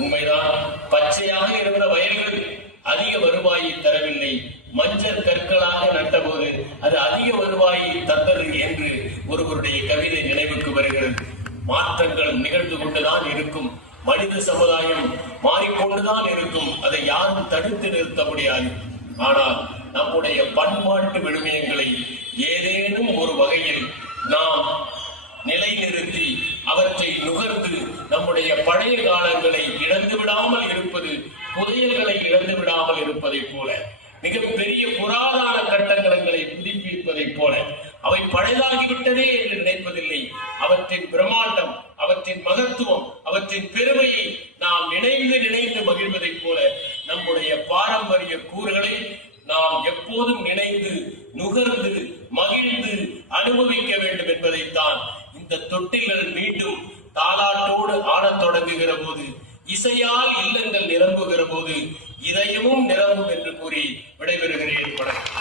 உண்மைதான், பச்சையாக இருக்கிற வயல்கள் அதிக வருவாயை தரவில்லை. மஞ்சள் கற்களாக நட்டபோது அது அதிக வருவாயை தந்தது என்று ஒருவருடைய கவிதை நினைவுக்கு வருகிறது. மாற்றங்கள் நிகழ்ந்து கொண்டுதான் இருக்கும். மனித சமுதாயம் மாறிக்கொண்டுதான் இருக்கும். அதை யாரும் தடுத்து நிறுத்த முடியாது. ஆனால் நம்முடைய பண்பாட்டு விழுமியங்களை ஏதேனும் ஒரு வகையில் நாம் நிலைநிறுத்தி அவற்றை நுகர்ந்து நம்முடைய பழைய காலங்களை இழந்து விடாமல் இருப்பது, புதையல்களை இழந்து விடாமல் இருப்பதை போல, மிகப்பெரிய புராதான கட்டங்களை புதுப்பிப்பதை போல அவை பழைதாகிவிட்டதே என்று நினைப்பதில்லை. அவற்றின் பிரம்மாண்டம், அவற்றின் மகத்துவம், அவற்றின் பெருமையை நாம் நினைந்து மகிழ்வதை போல நம்முடைய பாரம்பரிய கூறுகளை நாம் எப்போதும் நினைந்து நுகர்ந்து மகிழ்ந்து அனுபவிக்க வேண்டும் என்பதைத்தான் இந்த தொட்டில்கள் மீண்டும் தாலாட்டோடு ஆடத் தொடங்குகிற போது, இசையால் இல்லங்கள் நிரம்புகிற போது இதயமும் நிரம்பும் என்று கூறி விடைபெறுகிறேன். வணக்கம்.